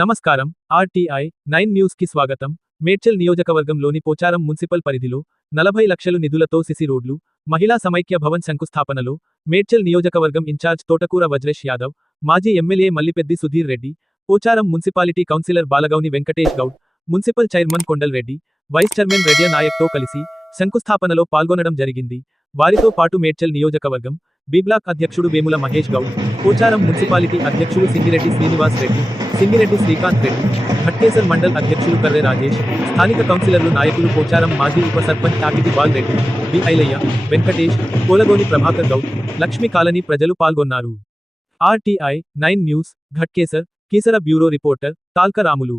నమస్కారం. RTI nine న్యూస్కి స్వాగతం. మేడ్చల్ నియోజకవర్గంలోని పోచారం మున్సిపల్ పరిధిలో నలభై లక్షలు నిధులతో సిసి రోడ్లు మహిళా సమైక్య భవన్ శంకుస్థాపనలో మేడ్చల్ నియోజకవర్గం ఇన్ఛార్జ్ తోటకూర వజ్రేష్ యాదవ్ మాజీ MLA Mallipeddi Sudheer Reddy Pocharam municipality councillor Balagouni Venkatesh Goud municipal chairman Kondal Reddy vice chairman Reddy నాయక్తో కలిసి శంకుస్థాపనలో పాల్గొనడం జరిగింది. వారితో పాటు మేడ్చల్ నియోజకవర్గం బీబ్లాక్ అధ్యక్షుడు వేముల మహేష్ గౌడ్ పోచారం మున్సిపాలిటీ అధ్యక్షుడు సింగిరెడ్డి శ్రీనివాస్ రెడ్డి సింగిరెడ్డి శ్రీకాంత్ రెడ్డి భట్కేసర్ మండల్ అధ్యక్షులు కర్రె రాజేష్ స్థానిక కౌన్సిలర్లు నాయకులు పోచారం మాజీ ఉప సర్పంచ్ తాకిటి బాల్ రెడ్డి బి ఐలయ్య వెంకటేష్ కోలగోని ప్రభాకర్ గౌడ్ లక్ష్మీ కాలనీ ప్రజలు పాల్గొన్నారు. RTI nine news Ghatkesar Keesara bureau reporter Talka Ramulu.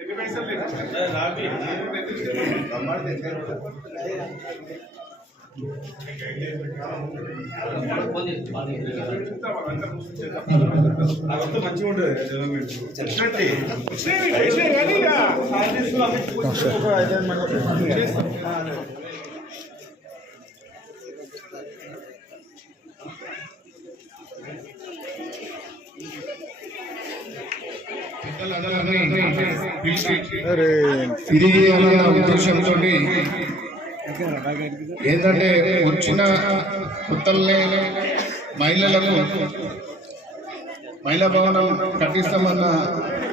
ఎన్ని పైసలు? చెప్తావా? అంతా కూర్చొని చేద్దాం. తిరిగి అన్న ఉద్దేశంతో ఏంటంటే వచ్చిన కొత్తల్ని మహిళలకు మహిళా భవనం కట్టిస్తామన్న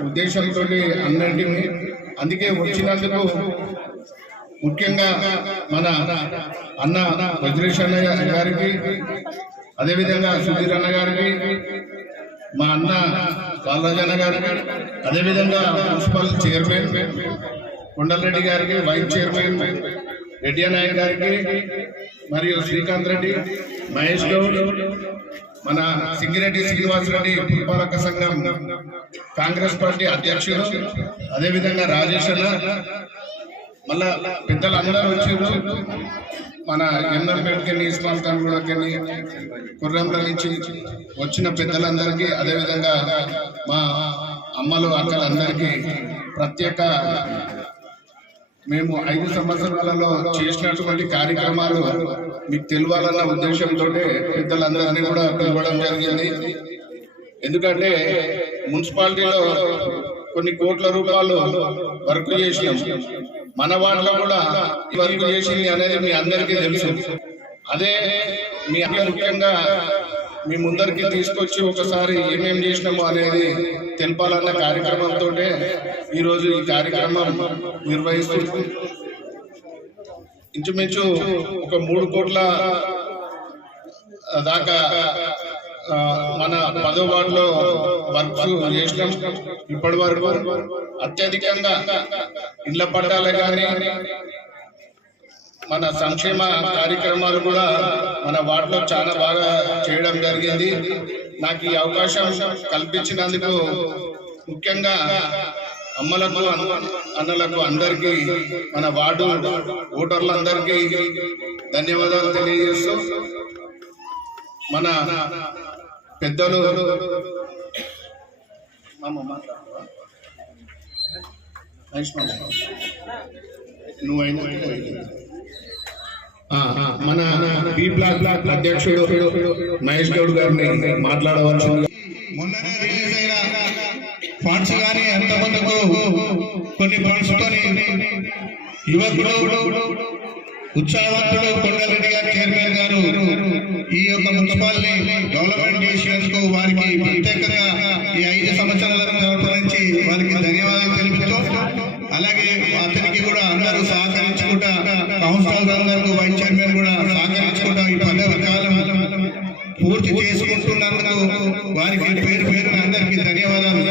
ఉద్దేశంతో అన్నింటినీ అందుకే వచ్చినందుకు ముఖ్యంగా మన అన్న వజ్రేష్ అన్నయ్య గారికి అదేవిధంగా సుధీర్ అన్న గారికి మా అన్న బాలరాజన్న గారికి అదేవిధంగా మున్సిపల్ చైర్మన్ కొండలరెడ్డి గారికి వైస్ చైర్మన్ రెడ్డి నాయక్ గారికి మరియు శ్రీకాంత్ రెడ్డి మహేష్ గౌడ్ మన సింగిరెడ్డి శ్రీనివాస్ రెడ్డి పురపాలక సంఘం కాంగ్రెస్ పార్టీ అధ్యక్షుడు అదేవిధంగా రాజేష్ అన్న మళ్ళా పెద్దలు అందరూ వచ్చారు మన ఎన్నర్పేటకెళ్ళి ఇస్మాల్ ఖాన్ గూడకెళ్ళి కుర్రంల నుంచి వచ్చిన పెద్దలందరికీ అదేవిధంగా మా అమ్మలు అక్కలందరికీ ప్రత్యేక మేము ఐదు సంవత్సరాలలో చేసినటువంటి కార్యక్రమాలు మీకు తెలియాలన్న ఉద్దేశంతో పెద్దలందరినీ కూడా పిలవడం జరిగింది. ఎందుకంటే మున్సిపాలిటీలో కొన్ని కోట్ల రూపాయలు వర్క్ చేసినాం. మన వాటిలో కూడా ఈ వర్క్ చేసింది అనేది మీ అందరికీ తెలుసు. అదే మీ ముఖ్యంగా మీ ముందరికి తీసుకొచ్చి ఒకసారి ఏమేం చేసినాము అనేది తెలపాలన్న కార్యక్రమంతో ఈరోజు ఈ కార్యక్రమం నిర్వహిస్తూ ఇంచుమించు ఒక మూడు కోట్ల దాకా మన పదో వార్డులో వర్క్స్ చేసినాం. ఇప్పటి వరకు అత్యధికంగా ఇళ్ళ పట్టాలే కానీ మన సంక్షేమ కార్యక్రమాలు కూడా మన వార్డులో చాలా బాగా చేయడం జరిగింది. నాకు ఈ అవకాశం కల్పించినందుకు ముఖ్యంగా అమ్మలకు అన్నలకు అందరికీ మన వార్డు ఓటర్లందరికీ ధన్యవాదాలు తెలియజేస్తూ మన పెద్దలు. నువ్వైనా మన బి బ్లాక్ బ్లాక్ అధ్యక్షుడు మహేష్ గౌడ్ గారిని మాట్లాడవలసింది మొన్ననే రిలీజ్ అయిన ఫండ్స్ కానీ అంతమందుకు కొన్ని ఫండ్స్ తోని యువకుడు ఉత్సాహవంతుడు కొండరెడ్డి గారు చైర్మన్ గారు ఈ యొక్క మున్సిపాలిటీ డెవలప్మెంట్ చేసినందుకు వారికి ప్రత్యేకంగా ఈ ఐదు సంవత్సరాల తర్వాత నుంచి వారికి ధన్యవాదాలు తెలుపుతూ అలాగే అతనికి కూడా అందరూ సహకరించుకుంటా కౌన్సిలర్ అందరూ వైస్ చైర్మన్ కూడా సహకరించుకుంటా ఈ పదవి కాలం పూర్తి చేసుకుంటున్నందుకు వారికి పేరు పేరు అందరికీ ధన్యవాదాలు.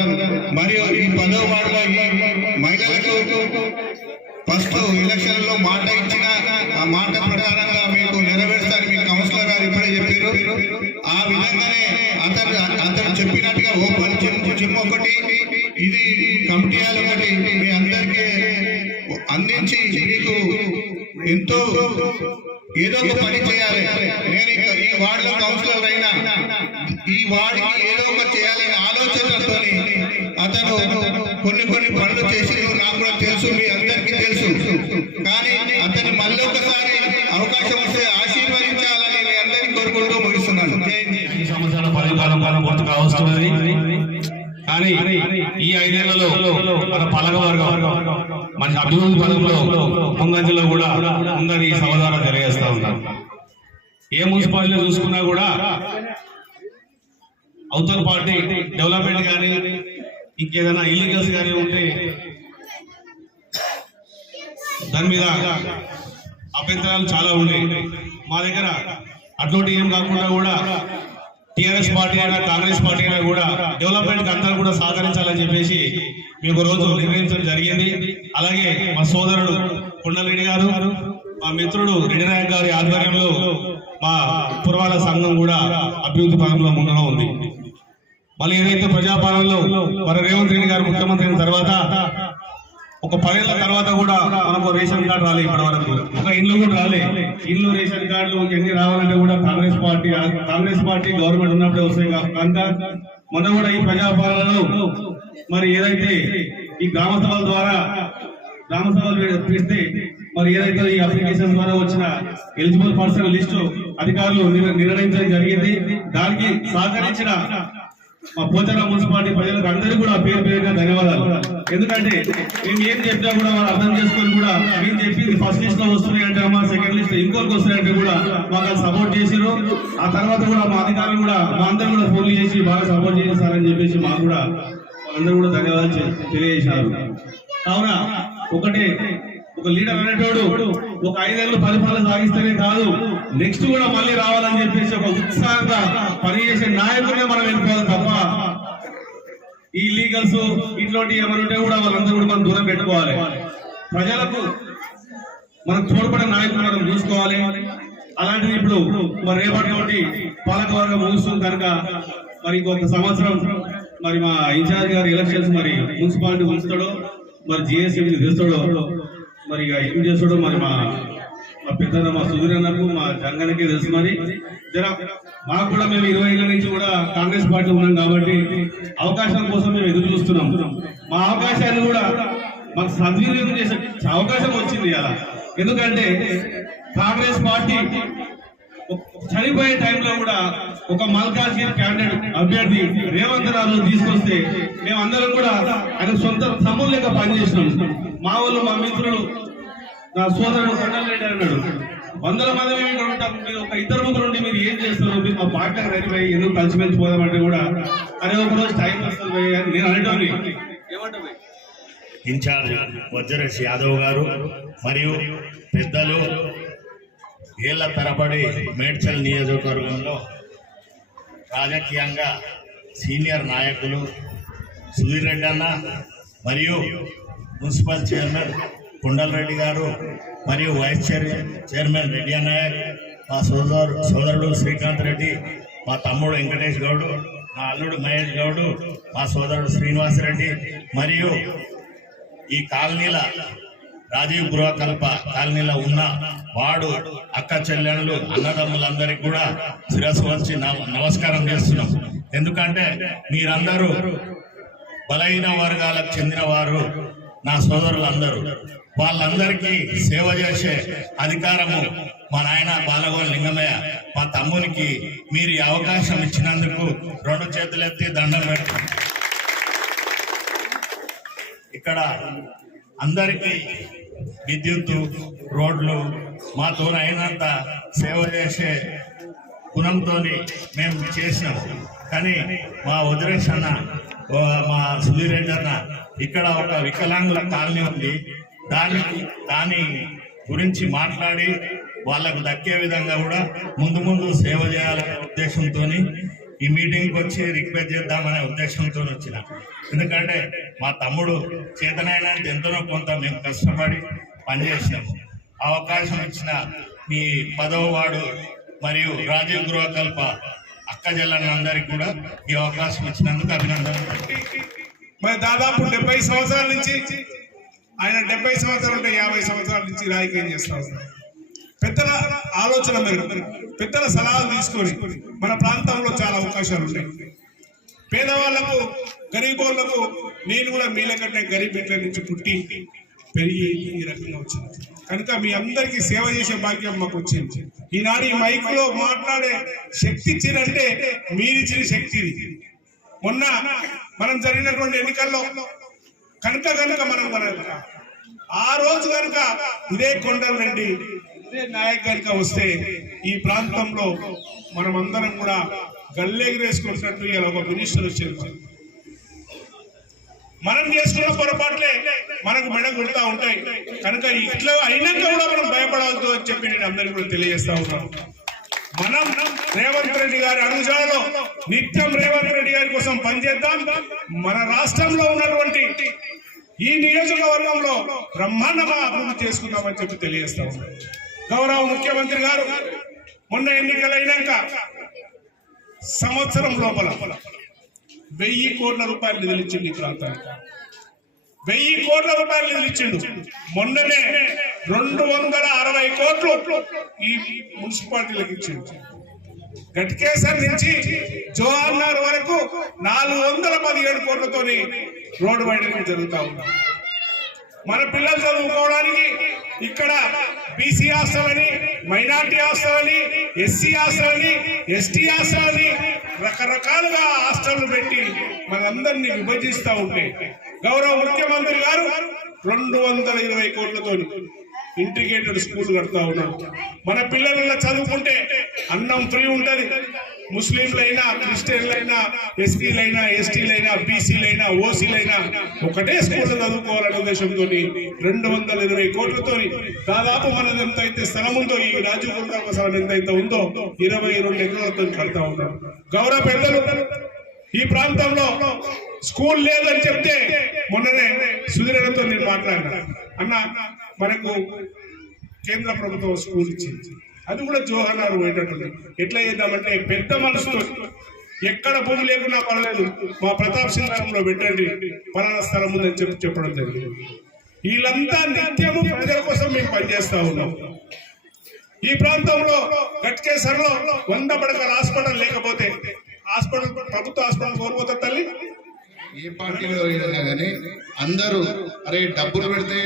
మరియు ఈ పదో వార్డులో మహిళలకు ఫస్ట్ ఎలక్షన్లో మాట ఇచ్చిన ఆ మాట ప్రకారంగా మీకు నెరవేరుస్తారు మీ కౌన్సిలర్ గారు ఇప్పుడే చెప్పారు. ఆ విధంగానే అతను అతను చెప్పినట్టుగా ఓపెన్ జిమ్ జిమ్ ఒకటి. ఇది కమిటీ ఒకటి. మీ అందరికీ అందించి మీకు ఎంతో ఏదో ఒక పని చేయాలి. నేను ఈ వార్డులో కౌన్సిలర్ అయినా ఈ వార్డుకి ఏదో ఒక చేయాలనే ఆలోచనతో అతను కొన్ని కొన్ని పనులు చేసి నాకు కూడా తెలుసు మీ అందరికీ తెలుసు. కానీ అతను మళ్ళీ ఒకసారి అవకాశం వస్తే ఆశీర్వదించాలని మీ అందరికీ కోరుకుంటూ ముగిస్తున్నాను. ఈ సంవత్సరాల పరిపాలన కాలం పూర్తి కానీ ఈ ఐదేళ్ళలో మన పలక వర్గం మన అభివృద్ధి పథకంలో ముంగంజలో కూడా ముందని సమాధానం తెలియజేస్తా ఉన్నారు ఏ మున్సిపాలిటీలో చూసుకున్నా కూడా అవతల పార్టీ డెవలప్మెంట్ కానీ ఇంకేదైనా ఇల్లీగల్స్ కానీ ఉంటే దాని మీద అభ్యంతరాలు చాలా ఉన్నాయి మా దగ్గర అటువంటి ఏం కాకుండా కూడా టీఆర్ఎస్ పార్టీ అయినా కాంగ్రెస్ పార్టీ అయినా కూడా డెవలప్మెంట్ అందరూ కూడా సహకరించాలని చెప్పేసి మేము రోజు నిర్ణయించడం జరిగింది. అలాగే మా సోదరుడు కొండలరెడ్డి గారు మా మిత్రుడు రెడ్డినాయక్ గారి ఆధ్వర్యంలో మా పురవాల సంఘం కూడా అభివృద్ధి పరంలో ముందుగా ఉంది. మళ్ళీ ఏదైతే ప్రజాపాలనలో మరి రేవంత్ రెడ్డి గారు ముఖ్యమంత్రి అయిన తర్వాత ఒక పదేళ్ళ తర్వాత కూడా మనకు రేషన్ కార్డు రాలే ఇప్పటి వరకు ఒక ఇండ్లు కూడా రాలే. ఇల్లు రేషన్ కార్డులు ఎన్ని రావాలంటే కూడా Congress party Congress party government ఉన్నప్పుడే వస్తాయి కనుక మొన్న కూడా ఈ ప్రజాపాలనలో మరి ఏదైతే ఈ గ్రామ సభల ద్వారా గ్రామ సభలు పెడితే మరి ఏదైతే ఈ అప్లికేషన్ ద్వారా వచ్చిన ఎలిజిబుల్ పర్సన్ లిస్టు అధికారులు నిర్ణయించడం జరిగింది. దానికి సహకరించిన మా పోచారం మున్సిపాలిటీ ప్రజలకు అందరికీ కూడా పేరు పేరుగా ధన్యవాదాలు. ఎందుకంటే మేము ఏం చెప్పినా కూడా వాళ్ళు అర్థం చేసుకొని కూడా మేము చెప్పింది ఫస్ట్ లిస్ట్లో వస్తున్నాయంటే అమ్మా సెకండ్ లిస్ట్ ఇంకోరికి వస్తున్నాయంటే కూడా మాకు సపోర్ట్ చేసిరు ఆ తర్వాత కూడా మా అధికారులు కూడా మా అందరూ కూడా ఫోన్లు చేసి బాగా సపోర్ట్ చేస్తారని చెప్పేసి మాకు కూడా అందరూ కూడా ధన్యవాదాలు తెలియజేశారు తెలియజేసినారు. కావున ఒకటే ఒక లీడర్ అనేటోడు ఒక ఐదేళ్ళు పరిపాలన సాగిస్తేనే కాదు నెక్స్ట్ కూడా మళ్ళీ రావాలని చెప్పేసి ఒక ఉత్సాహంగా పనిచేసే నాయకుడే మనం ఎన్నుకోవాలి తప్ప ఈ లీగల్స్ ఇట్లాంటి ఏమైనా ఉంటే కూడా వాళ్ళందరూ కూడా మనం దూరం పెట్టుకోవాలి. ప్రజలకు మనం తోడ్పడే నాయకులు మనం చూసుకోవాలి. అలాంటిది ఇప్పుడు మరి రేపటి పాలకవర్గం పాలక వర్గం ముగుస్తుంది కనుక మరి ఇంకొక సంవత్సరం మరి మా ఇన్ఛార్జ్ గారి ఎలక్షన్స్ మరి మున్సిపాలిటీ ఉంచుతాడో మరి జిఎస్ఎం తెస్తాడో మరి ఇక ఏం చేసాడు మరి మా మా పెద్ద మా సుధీరన్నకు మా జంగానికి తెలుసు మరి. జర మాకు కూడా మేము ఇరవై ఏళ్ళ నుంచి కూడా కాంగ్రెస్ పార్టీ ఉన్నాం కాబట్టి అవకాశం కోసం మేము ఎదురు చూస్తున్నాం. మా అవకాశాన్ని కూడా మాకు సద్వినియోగం చేసే అవకాశం వచ్చింది అలా ఎందుకంటే కాంగ్రెస్ పార్టీ చనిపోయే టైంలో కూడా ఒక మల్కాజ్గిరి క్యాండిడేట్ అభ్యర్థి రేవంత్ రాజు తీసుకొస్తే మేము అందరం కూడా ఆయన సొంత తమ్ముడు లెక్క పనిచేసినాం. మా వాళ్ళు మా మిత్రులు నా సోదరుడు కొండలరెడ్డి అన్నాడు వందల మంది మేము ఇక్కడ ఉంటాం మీరు ఒక ఇద్దరు ముగ్గురు ఉండి మీరు ఏం చేస్తారు మీరు మా పార్టీకి రెడీ పోయి ఎందుకు కలిసిమెలిసి పోదామంటే కూడా అరే ఒక రోజు టైం వస్తుంది అని నేను అనేటోని? ఇన్ఛార్జ్ వజ్రేష్ యాదవ్ గారు మరియు పెద్దలు ఏళ్ళ తరబడి మేడ్చల్ నియోజకవర్గంలో రాజకీయంగా సీనియర్ నాయకులు సుధీర్ రెడ్డి అన్న మరియు మున్సిపల్ చైర్మన్ కుండలరెడ్డి గారు మరియు వైస్ చైర్ చైర్మన్ రెడ్డి అన్నయ్య మా సోదరు సోదరుడు శ్రీకాంత్ రెడ్డి మా తమ్ముడు వెంకటేష్ గౌడు మా అల్లుడు మహేష్ గౌడు మా సోదరుడు శ్రీనివాస్ రెడ్డి మరియు ఈ కాలనీల రాజీవ్ గృహకల్ప కాలనీలో ఉన్న వాడు అక్క చెల్లెళ్ళు అన్నదమ్ములందరికీ కూడా శిరస్సు వచ్చి నమ- నమస్కారం చేస్తున్నాం. ఎందుకంటే మీరందరూ బలహీన వర్గాలకు చెందిన వారు. నా సోదరులందరూ. వాళ్ళందరికీ సేవ చేసే అధికారము మా నాయన బాలగోని లింగమయ్య మా తమ్మునికి మీరు ఈ అవకాశం ఇచ్చినందుకు రెండు చేతులెత్తి దండం పెడతాం. ఇక్కడ అందరికీ విద్యుత్ రోడ్లు మాతో అయినంత సేవ చేసే గుణంతో మేము చేసినాం. కానీ మా వదిలేష్ అన్న మా సుధీర్ అన్న ఇక్కడ ఒక వికలాంగుల కాలనీ ఉంది. దాని దాని గురించి మాట్లాడి వాళ్ళకు దక్కే విధంగా కూడా ముందు ముందు సేవ చేయాలనే ఉద్దేశంతో ఈ మీటింగ్కి వచ్చి రిక్వెస్ట్ చేద్దామనే ఉద్దేశంతో వచ్చిన. ఎందుకంటే మా తమ్ముడు చేతనైనా ఎంతనో కొంత మేము కష్టపడి పనిచేసినాము అవకాశం ఇచ్చిన మీ పదవ వాడు మరియు రాజీవ్ గృహకల్ప అక్క అందరికీ కూడా ఈ అవకాశం ఇచ్చినందుకు అభినందనలు. మరి దాదాపు డెబ్బై సంవత్సరాల నుంచి ఆయన డెబ్బై సంవత్సరాలు ఉంటే యాభై సంవత్సరాల నుంచి రాజకీయం చేస్తా ఉన్నారు. పెద్దల ఆలోచన మేరకు పెద్దల సలహాలు తీసుకొని మన ప్రాంతంలో చాలా అవకాశాలు ఉంటాయి పేదవాళ్ళకు గరీబోళ్ళకు నేను కూడా మీల కంటే గరీబ్ ఇంట్ల నుంచి పుట్టి పెరిగి ఈ రకంగా వచ్చింది. కనుక మీ అందరికీ సేవ చేసే భాగ్యం మాకు వచ్చింది. ఈనాడు ఈ మైక్లో మాట్లాడే శక్తి ఇచ్చినంటే మీరిచ్చిన శక్తి మొన్న మనం జరిగినటువంటి ఎన్నికల్లో కనుక కనుక మనం మన ఆ రోజు కనుక ఇదే కొండలండి ఇదే నాయక్ కనుక వస్తే ఈ ప్రాంతంలో మనం అందరం కూడా గల్లెగిరేసుకుంటున్నట్టు ఇలా ఒక మినిస్టర్ వచ్చేది మనం చేసుకున్న పొరపాట్లే మనకు మెడ కొడతా ఉంటాయి. కనుక ఇట్లా అయినాక కూడా మనం భయపడవద్దు అని చెప్పి నేను అందరికీ కూడా తెలియజేస్తా ఉన్నాను. మనం రేవంత్ రెడ్డి గారి అనుజాలో నిత్యం రేవంత్ రెడ్డి గారి కోసం పనిచేద్దాం. మన రాష్ట్రంలో ఉన్నటువంటి ఈ నియోజకవర్గంలో బ్రహ్మాండంగా అభివృద్ధి చేసుకుందామని చెప్పి తెలియజేస్తా గౌరవ ముఖ్యమంత్రి గారు మొన్న ఎన్నికలైనాక సంవత్సరం లోపల వెయ్యి కోట్ల రూపాయలు నిధులు ఇచ్చింది ఈ ప్రాంతానికి. వెయ్యి కోట్ల రూపాయలు నిధులు ఇచ్చిండు. మొన్ననే రెండు వందల అరవై కోట్లు ఈ మున్సిపాలిటీలకు ఇచ్చిండు. గట్కేసర్ నుంచి జోహార్నగర్ వరకు నాలుగు వందల పదిహేడు కోట్లతోని రోడ్డు బయటకు జరుగుతా ఉంది. మన పిల్లలు చదువుకోవడానికి ఇక్కడ బీసీ హాస్టలని మైనార్టీ హాస్టలని ఎస్సీ హాస్టలని ఎస్టీ హాస్టలని రకరకాలుగా హాస్టల్ పెట్టి మనందరినీ విభజిస్తూ ఉంటే గౌరవ ముఖ్యమంత్రి గారు రెండు వందల ఇరవై కోట్లతో ఇంటిగ్రేటెడ్ స్కూల్ కడతా ఉన్నాం మన పిల్లల చదువుకుంటే అన్నం ఫ్రీ ఉంటది. ముస్లింలైనా క్రిస్టియన్లైనా ఎస్టీలైనా ఎస్టీలైనా బీసీలైనా ఓసీలైనా ఒకటే స్కూల్ చదువుకోవాలనే ఉద్దేశంతో రెండు వందల ఇరవై కోట్లతో దాదాపు మనది ఎంత అయితే స్థలం ఉందో ఈ రాజీవ్ గుండమ్మ ఎంతైతే ఉందో ఇరవై రెండు ఎకరాలతో కడతా ఉన్నాం గౌరవ పెద్దలు ఈ ప్రాంతంలో స్కూల్ లేదని చెప్తే మొన్ననే సుధీరతో నేను మాట్లాడినా. అన్న మనకు కేంద్ర ప్రభుత్వం స్కూల్ ఇచ్చింది. అది కూడా జోహనారు పోయేటట్టుంది ఎట్లా చేద్దామంటే పెద్ద మనసుతో ఎక్కడ భూమి లేకున్నా పర్లేదు మా ప్రతాప్ సింగారంలో పెట్టండి. పలానా స్థలం ఉందని చెప్పి చెప్పడం జరిగింది. వీళ్ళంతా నిత్యము ప్రజల కోసం మేము పనిచేస్తా ఉన్నాం. ఈ ప్రాంతంలో గట్కేసర్లో వంద పడకల హాస్పిటల్ లేకపోతే హాస్పిటల్ ప్రభుత్వ హాస్పిటల్ కోల్పోతుంది తల్లి. ఏ పార్టీలో అయినా కానీ అందరూ అరే డబ్బులు పెడితే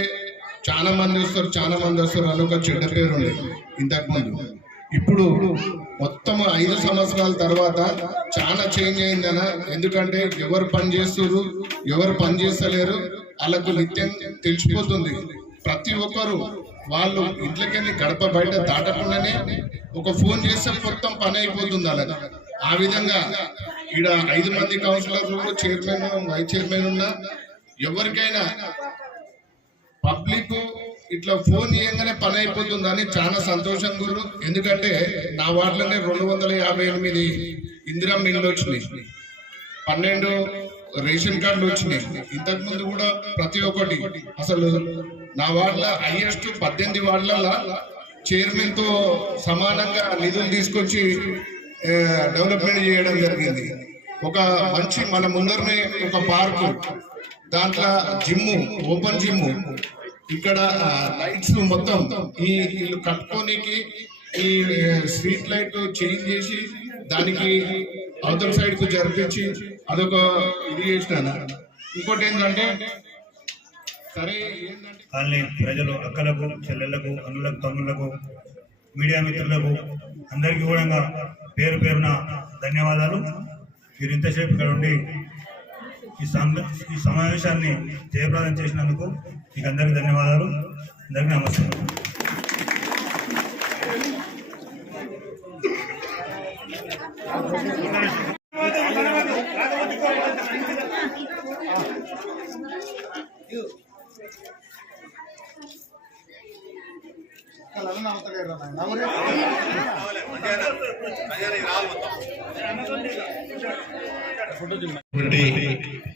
చాలా మంది వస్తారు చాలా మంది వస్తారు అని ఒక చెడ్డ పేరు ఉంది ఇంతకు ముందు. ఇప్పుడు మొత్తం ఐదు సంవత్సరాల తర్వాత చాలా చేంజ్ అయిందన ఎందుకంటే ఎవరు పని చేస్తున్నారు ఎవరు పని చేస్తలేరు వాళ్ళకు నిత్యం తెలిసిపోతుంది. ప్రతి ఒక్కరు వాళ్ళు ఇంట్లోకెళ్ళి గడప బయట దాటకుండానే ఒక ఫోన్ చేస్తే మొత్తం పని అయిపోతుంది అలాగా ఆ విధంగా ఈడ ఐదు మంది కౌన్సిలర్లు చైర్మన్ వైస్ చైర్మన్ ఉన్నా ఎవరికైనా పబ్లిక్ ఇట్లా ఫోన్ చేయగానే పని అయిపోతుందని చాలా సంతోషం గురు ఎందుకంటే నా వార్డులోనే రెండు వందల యాభై ఎనిమిది ఇందిరా ఇళ్ళు వచ్చినాయి. పన్నెండు రేషన్ కార్డులు వచ్చినాయి. ఇంతకు ముందు కూడా ప్రతి ఒక్కటి. అసలు నా వార్డుల హైయెస్ట్ పద్దెనిమిది వార్డులలో చైర్మన్తో సమానంగా నిధులు తీసుకొచ్చి డెవలప్మెంట్ చేయడం జరిగింది. ఒక మంచి మన ముందరనే ఒక పార్కు దాంట్లో జిమ్ ఓపెన్ జిమ్ ఇక్కడ లైట్స్ మొత్తం ఈ వీళ్ళు కట్టుకోనికి ఈ స్ట్రీట్ లైట్ చేంజ్ చేసి దానికి అవతల సైడ్కు జరిపించి అదొక ఇది చేసిన ఇంకోటి ఏంటంటే సరే ఏంటంటే ప్రజలు అక్కలకు చెల్లెళ్ళకు అన్నలకు తమ్ముళ్ళకు మీడియా మిత్రులకు అందరికీ కూడా పేరు పేరున ధన్యవాదాలు. మీరు ఇంతసేపు ఇక్కడ ఉండి ఈ సమ ఈ సమావేశాన్ని జయప్రదం చేసినందుకు మీకు అందరికీ ధన్యవాదాలు. అందరికీ నమస్కారం ఉన్నటువంటి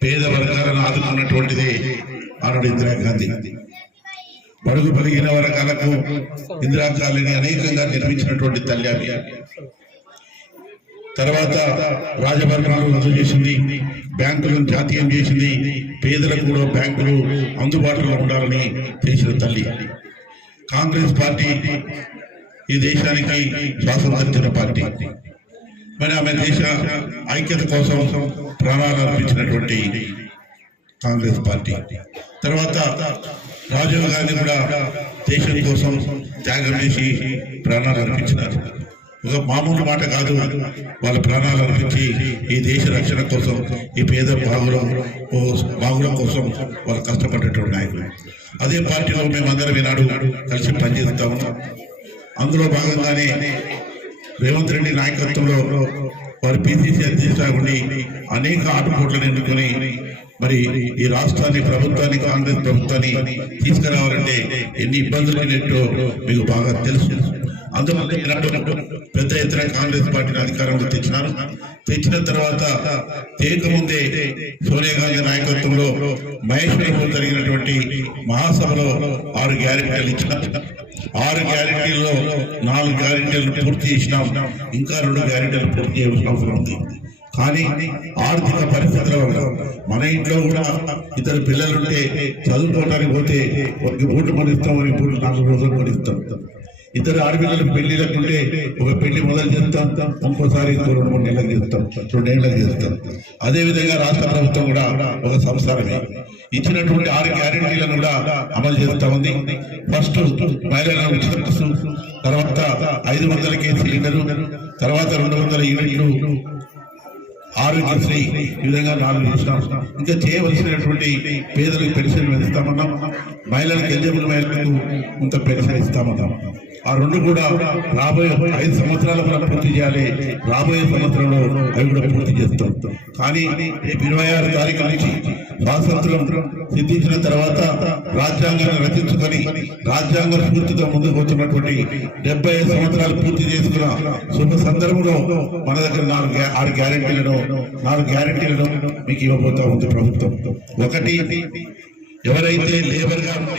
పేద వర్గాలను ఆదుకున్నటువంటిది ఆనాడు ఇందిరాగాంధీ బడుగు పలిగిన వర్గాలకు ఇందిరాగాంధీని అనేకంగా నిర్మించినటువంటి తల్లి ఆమె. తర్వాత రాజభరణాలు రద్దు చేసింది బ్యాంకులను జాతీయం చేసింది పేదలకు కూడా బ్యాంకులు అందుబాటులో ఉండాలని చేసిన తల్లి. కాంగ్రెస్ పార్టీ ఈ దేశానికి స్వాతంత్రం ఇచ్చిన పార్టీ. మరి ఆమె దేశ ఐక్యత కోసం ప్రాణాలు అర్పించినటువంటి కాంగ్రెస్ పార్టీ. తర్వాత రాజీవ్ గాంధీ కూడా దేశం కోసం త్యాగం చేసి ప్రాణాలు అర్పించినారు. ఒక మామూలు మాట కాదు వాళ్ళ ప్రాణాలు అర్పించి ఈ దేశ రక్షణ కోసం ఈ పేద బాగుల బాగులం కోసం వాళ్ళు కష్టపడేటువంటి నాయకులు. అదే పార్టీలో మేమందరం ఈనాడు కలిసి పనిచేస్తా ఉన్నాం. అందులో భాగంగానే రేవంత్ రెడ్డి నాయకత్వంలో వారి పిసిసి అధ్యక్షుడిగా ఉండి అనేక ఆటుపోట్లను ఎన్నుకొని మరి ఈ రాష్ట్రాన్ని ప్రభుత్వాన్ని కాంగ్రెస్ ప్రభుత్వాన్ని తీసుకురావాలంటే ఎన్ని ఇబ్బందులు ఉన్నట్టు మీకు బాగా తెలుసు. అందువల్ల ఈనాడు పెద్ద ఎత్తున కాంగ్రెస్ పార్టీని అధికారంలో తెచ్చినారు. తెచ్చిన తర్వాత తేకముందే సోనియా గాంధీ నాయకత్వంలో మహేశ్వరంలో జరిగినటువంటి మహాసభలో ఆరు గ్యారెంటీలు ఇచ్చినారు ఆరు గ్యారెంటీల్లో నాలుగు గ్యారెంటీలను పూర్తి చేసినాం. ఇంకా రెండు గ్యారెంటీలు పూర్తి చేయాల్సిన అవసరం ఉంది. కానీ ఆర్థిక పరిస్థితుల వల్ల మన ఇంట్లో కూడా ఇద్దరు పిల్లలుంటే చదువుకోవడానికి పోతే ఒక బూట్లు కొనిస్తాం ఒక బూట్లు నాలుగు రోజులు కొనిస్తాం. ఇద్దరు ఆడపిల్లలకు పెళ్ళిలకు ఉంటే ఒక పెళ్ళి మొదలు చేస్తాం ఇంకోసారి ఇంకో రెండు మూడు నెలలకు చేస్తాం రెండేళ్ళకు చేస్తాం. అదే విధంగా రాష్ట్ర ప్రభుత్వం కూడా ఒక సంసారమే ఇచ్చినటువంటి ఆరు గ్యారెంటీలను కూడా అమలు చేస్తా ఉంది. ఫస్ట్ మహిళల ఉచిత తర్వాత ఐదు వందలకి సిలిండరు తర్వాత రెండు వందల యూనిట్లు ఆరోగ్యశ్రీ ఈ విధంగా నాలుగు ఇస్తాం ఇంకా చేయవలసినటువంటి పేదలకు పెన్షన్ ఇస్తామన్నాం మహిళలకు ఎలిజిబుల్ మహిళలకు కొంత పెన్షన్ ఇస్తామన్నాం. ఆ రెండు కూడా రాబోయే ఐదు సంవత్సరాల కూడా పూర్తి చేయాలి. రాబోయే సంవత్సరంలో అవి కూడా పూర్తి చేస్తాం. కానీ రేపు ఇరవై ఆరు తారీఖు నుంచి స్వాతంత్రం సిద్ధించిన తర్వాత రాజ్యాంగాన్ని రచించుకొని రాజ్యాంగ స్ఫూర్తితో ముందుకు వచ్చినటువంటి డెబ్బై ఐదు సంవత్సరాలు పూర్తి చేసుకున్న శుభ సందర్భంలో మన దగ్గర నాలుగు గ్యా- ఆరు గ్యారెంటీలను నాలుగు గ్యారెంటీలను మీకు ఇవ్వబోతా ఉంది ప్రభుత్వం. ఒకటి ఎవరైతే లేబర్గా ఉండి